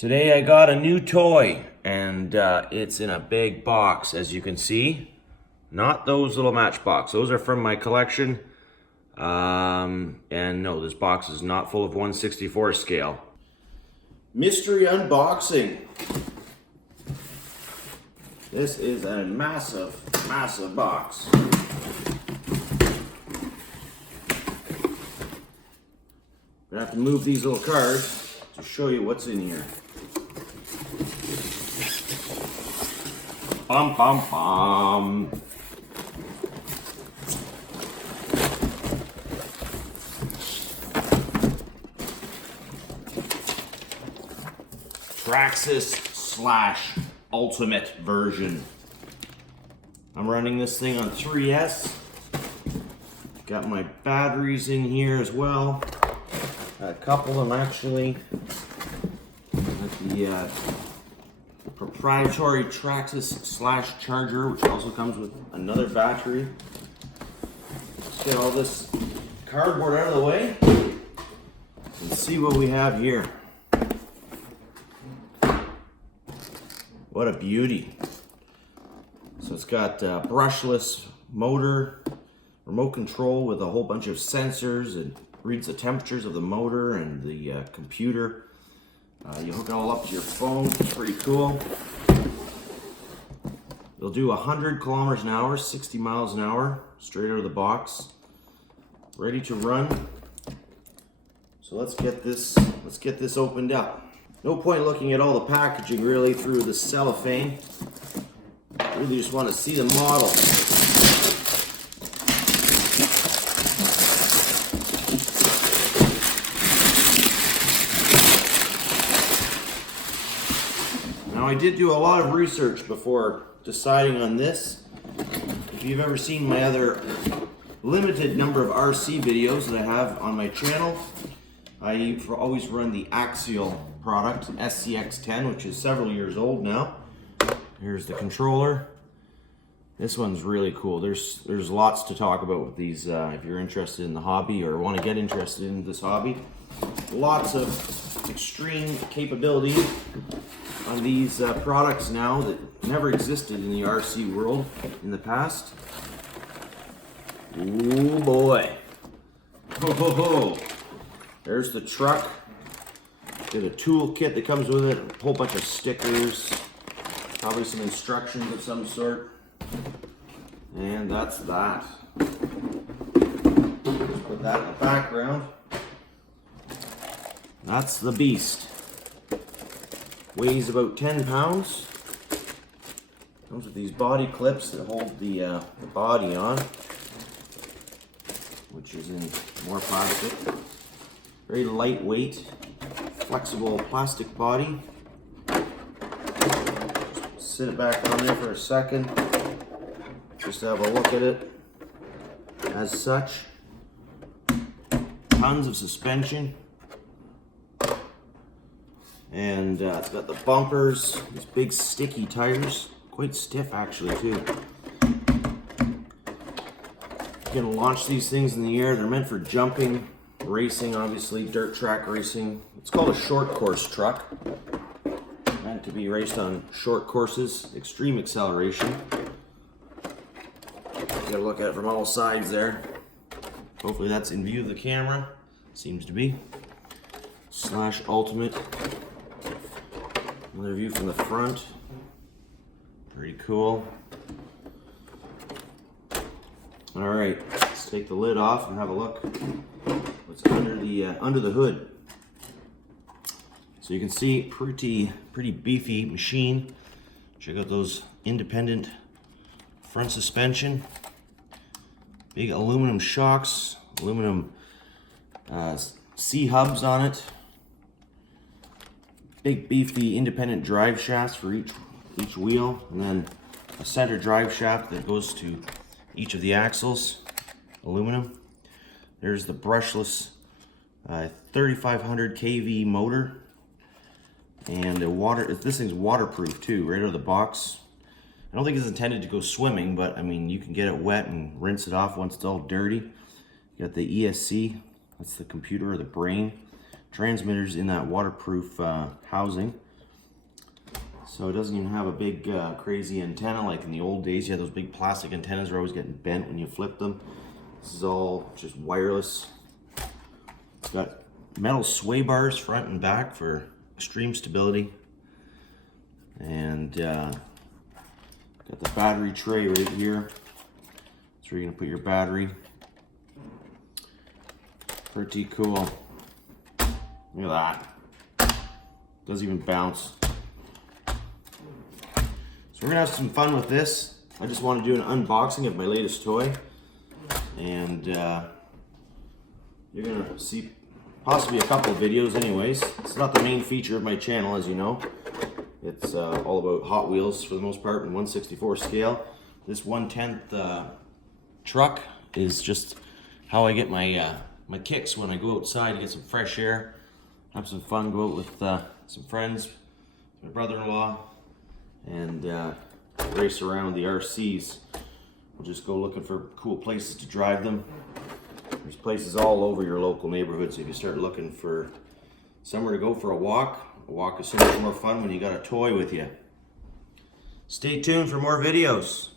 Today I got a new toy, and it's in a big box, as you can see. Not those little matchbox. Those are from my collection. And no, this box is not full of 1/64 scale. Mystery unboxing. This is a massive, massive box. I'm gonna have to move these little cards to show you what's in here. Bum, bum, bum. Traxxas Slash Ultimate version. I'm running this thing on 3S. Got my batteries in here as well. A couple of them actually. Got the proprietary Traxxas Slash charger, which also comes with another battery. Let's get all this cardboard out of the way and see what we have here. What a beauty. So it's got a brushless motor, remote control with a whole bunch of sensors. It reads the temperatures of the motor and the computer. You hook it all up to your phone. It's pretty cool. It'll do 100 kilometers an hour, 60 miles an hour, straight out of the box. Ready to run. So let's get this opened up. No point looking at all the packaging really through the cellophane. Really just want to see the model. Now I did do a lot of research before deciding on this. If you've ever seen my other limited number of RC videos that I have on my channel, I always run the Axial product, SCX10, which is several years old now. Here's the controller. This one's really cool. There's lots to talk about with these if you're interested in the hobby or want to get interested in this hobby. Lots of extreme capability on these products now that never existed in the RC world in the past. Ooh boy. Ho ho ho. There's the truck. Got a tool kit that comes with it, a whole bunch of stickers, probably some instructions of some sort. And that's that. Just put that in the background. That's the beast. Weighs about 10 pounds. Comes with these body clips that hold the body on, which is in more plastic. Very lightweight, flexible plastic body. Sit it back on there for a second, just to have a look at it. As such, tons of suspension. And it's got the bumpers, these big sticky tires, quite stiff actually too. You can launch these things in the air. They're meant for jumping, racing, obviously, dirt track racing. It's called a short course truck. Meant to be raced on short courses, extreme acceleration. You gotta look at it from all sides there. Hopefully that's in view of the camera. Seems to be. Slash Ultimate. Another view from the front. Pretty cool. Alright, let's take the lid off and have a look what's under the hood. So you can see pretty beefy machine. Check out those independent front suspension. Big aluminum shocks, aluminum C-hubs on it. Big beefy independent drive shafts for each wheel, and then a center drive shaft that goes to each of the axles, aluminum. There's the brushless 3500 kV motor, and this thing's waterproof too, right out of the box. I don't think it's intended to go swimming, but I mean, you can get it wet and rinse it off once it's all dirty. You got the ESC, that's the computer or the brain. Transmitters in that waterproof housing. So it doesn't even have a big crazy antenna like in the old days. You had those big plastic antennas are always getting bent when you flip them. This is all just wireless. It's got metal sway bars front and back for extreme stability. And got the battery tray right here. That's where you're gonna put your battery. Pretty cool. Look at that. Doesn't even bounce. So we're gonna have some fun with this. I just want to do an unboxing of my latest toy, and you're gonna see possibly a couple of videos anyways. It's not the main feature of my channel, as you know. It's all about Hot Wheels for the most part in 1/64 scale. This 1/10 truck is just how I get my my kicks when I go outside to get some fresh air, have some fun, go out with some friends, my brother-in-law, and race around the RCs. We'll just go looking for cool places to drive them. There's places all over your local neighborhood, so if you start looking for somewhere to go for a walk is so much more fun when you got a toy with you. Stay tuned for more videos.